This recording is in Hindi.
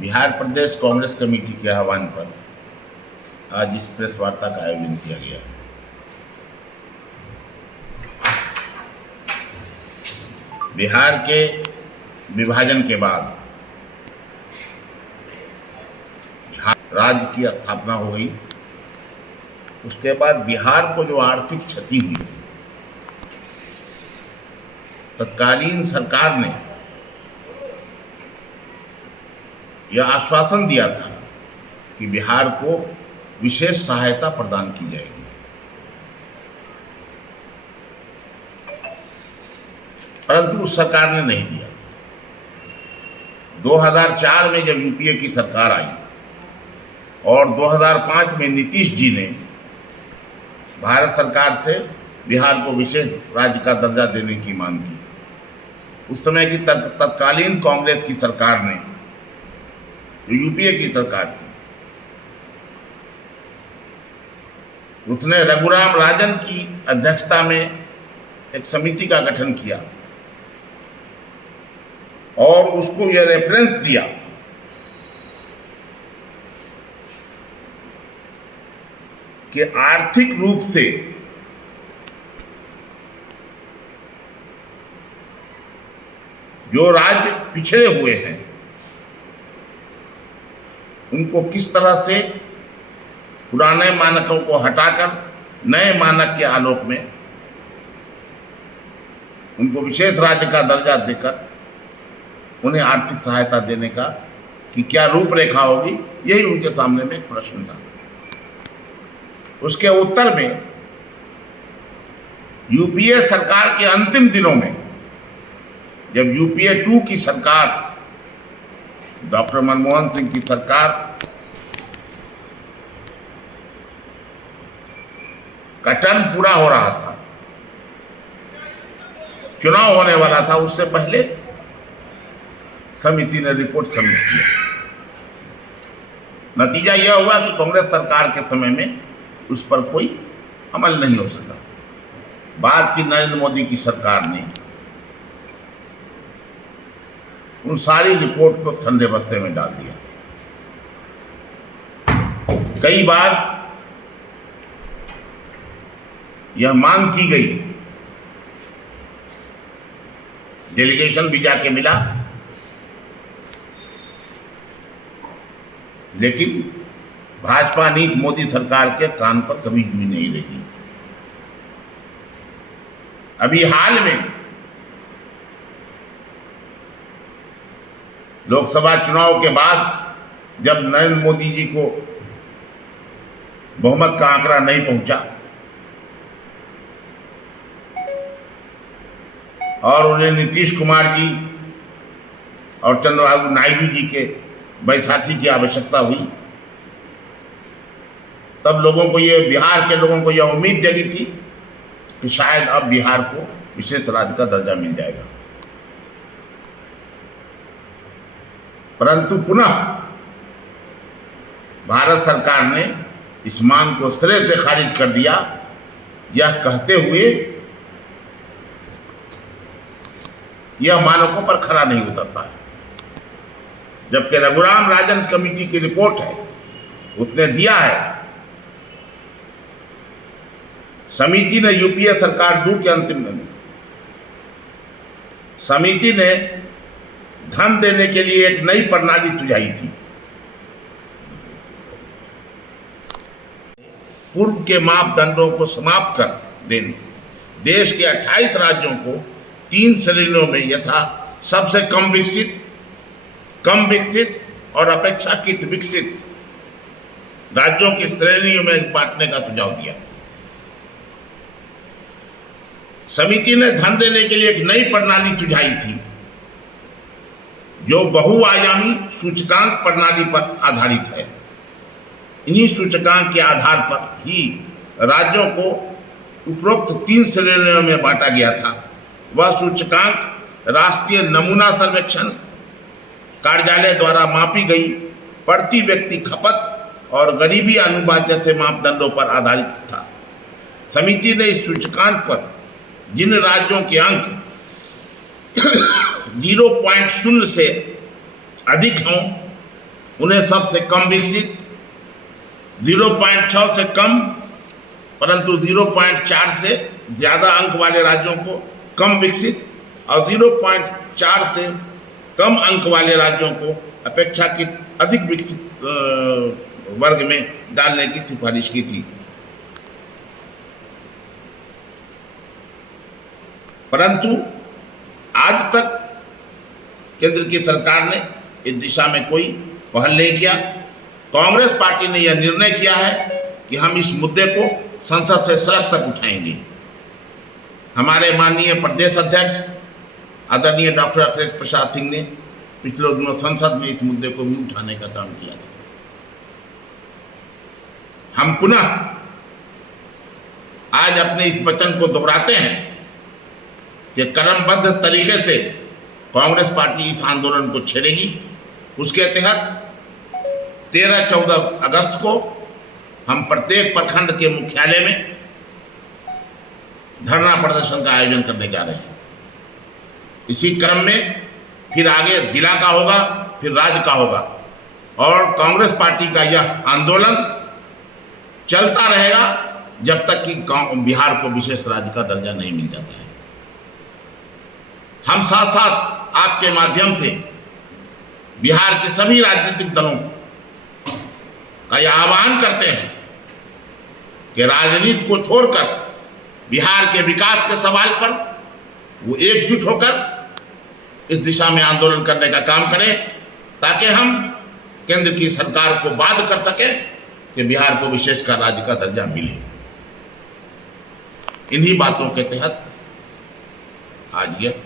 बिहार प्रदेश कांग्रेस कमेटी के आह्वान पर आज इस प्रेस वार्ता का आयोजन किया गया है। बिहार के विभाजन के बाद राज्य की स्थापना हो गई। उसके बाद बिहार को जो आर्थिक क्षति हुई, तत्कालीन सरकार ने यह आश्वासन दिया था कि बिहार को विशेष सहायता प्रदान की जाएगी। परंतु उस सरकार ने नहीं दिया। 2004 में जब यूपीए की सरकार आई और 2005 में नीतीश जी ने भारत सरकार से बिहार को विशेष राज्य का दर्जा देने की मांग की, उस समय की तत्कालीन कांग्रेस की सरकार ने, जो यूपीए की सरकार थी, उसने रघुराम राजन की अध्यक्षता में एक समिति का गठन किया और उसको यह रेफरेंस दिया कि आर्थिक रूप से जो राज्य पिछड़े हुए हैं उनको किस तरह से पुराने मानकों को हटाकर नए मानक के आलोक में उनको विशेष राज्य का दर्जा देकर उन्हें आर्थिक सहायता देने का कि क्या रूपरेखा होगी, यही उनके सामने में एक प्रश्न था। उसके उत्तर में यूपीए सरकार के अंतिम दिनों में, जब यूपीए 2 की सरकार, डॉक्टर मनमोहन सिंह की सरकार का टर्म पूरा हो रहा था, चुनाव होने वाला था, उससे पहले समिति ने रिपोर्ट सबमिट किया। नतीजा यह हुआ कि कांग्रेस सरकार के समय में उस पर कोई अमल नहीं हो सका। बाद की नरेंद्र मोदी की सरकार ने उन सारी रिपोर्ट को ठंडे बस्ते में डाल दिया। कई बार यह मांग की गई, डेलीगेशन भी जाके मिला, लेकिन भाजपा नीति मोदी सरकार के कान पर कभी जूं नहीं लगी। अभी हाल में लोकसभा चुनाव के बाद जब नरेंद्र मोदी जी को बहुमत का आंकड़ा नहीं पहुंचा और उन्हें नीतीश कुमार जी और चंद्रबाबू नायडू जी के बैसाखी की आवश्यकता हुई, तब लोगों को ये, बिहार के लोगों को यह उम्मीद जगी थी कि शायद अब बिहार को विशेष राज्य का दर्जा मिल जाएगा। परंतु पुनः भारत सरकार ने इस मांग को सिरे से खारिज कर दिया, यह कहते हुए यह मानकों पर खरा नहीं उतरता है। जबकि रघुराम राजन कमेटी की रिपोर्ट है, उसने दिया है, समिति ने यूपीए सरकार 2 के अंतिम दिन समिति ने धन देने के लिए एक नई प्रणाली सुझाई थी। पूर्व के मापदंडों को समाप्त कर देने, देश के 28 राज्यों को 3 श्रेणियों में यथा सबसे कम विकसित और अपेक्षाकृत विकसित राज्यों की श्रेणियों में बांटने का सुझाव दिया। समिति ने धन देने के लिए एक नई प्रणाली सुझाई थी जो बहुआयामी सूचकांक प्रणाली पर आधारित है। इन्हीं सूचकांक के आधार पर ही राज्यों को उपरोक्त 3 श्रेणियों में बांटा गया था। वह सूचकांक राष्ट्रीय नमूना सर्वेक्षण कार्यालय द्वारा मापी गई प्रति व्यक्ति खपत और गरीबी अनुपात जैसे मापदंडों पर आधारित था। समिति ने इस सूचकांक पर जिन राज्यों के अंक 0.0 से अधिक हों उन्हें सबसे कम विकसित, 0.6 से कम परंतु 0.4 से ज़्यादा अंक वाले राज्यों को कम विकसित और 0.4 से कम अंक वाले राज्यों को अपेक्षाकृत अधिक विकसित वर्ग में डालने की सिफारिश की थी। परंतु आज तक केंद्र की सरकार ने इस दिशा में कोई पहल नहीं किया। कांग्रेस पार्टी ने यह निर्णय किया है कि हम इस मुद्दे को संसद से सड़क तक उठाएंगे। हमारे माननीय प्रदेश अध्यक्ष आदरणीय डॉक्टर अखिलेश प्रसाद सिंह ने पिछले दिनों संसद में इस मुद्दे को भी उठाने का काम किया था। हम पुनः आज अपने इस वचन को दोहराते हैं कि क्रमबद्ध तरीके से कांग्रेस पार्टी इस आंदोलन को छेड़ेगी। उसके तहत 13-14 अगस्त को हम प्रत्येक प्रखंड के मुख्यालय में धरना प्रदर्शन का आयोजन करने जा रहे हैं। इसी क्रम में फिर आगे जिला का होगा, फिर राज्य का होगा और कांग्रेस पार्टी का यह आंदोलन चलता रहेगा जब तक कि बिहार को विशेष राज्य का दर्जा नहीं मिल जाता है। हम साथ साथ आपके माध्यम से बिहार के सभी राजनीतिक दलों का यह आह्वान करते हैं कि राजनीति को छोड़कर बिहार के विकास के सवाल पर वो एकजुट होकर इस दिशा में आंदोलन करने का काम करें ताकि हम केंद्र की सरकार को बाध्य कर सकें कि बिहार को विशेष का राज्य का दर्जा मिले। इन्हीं बातों के तहत आज यह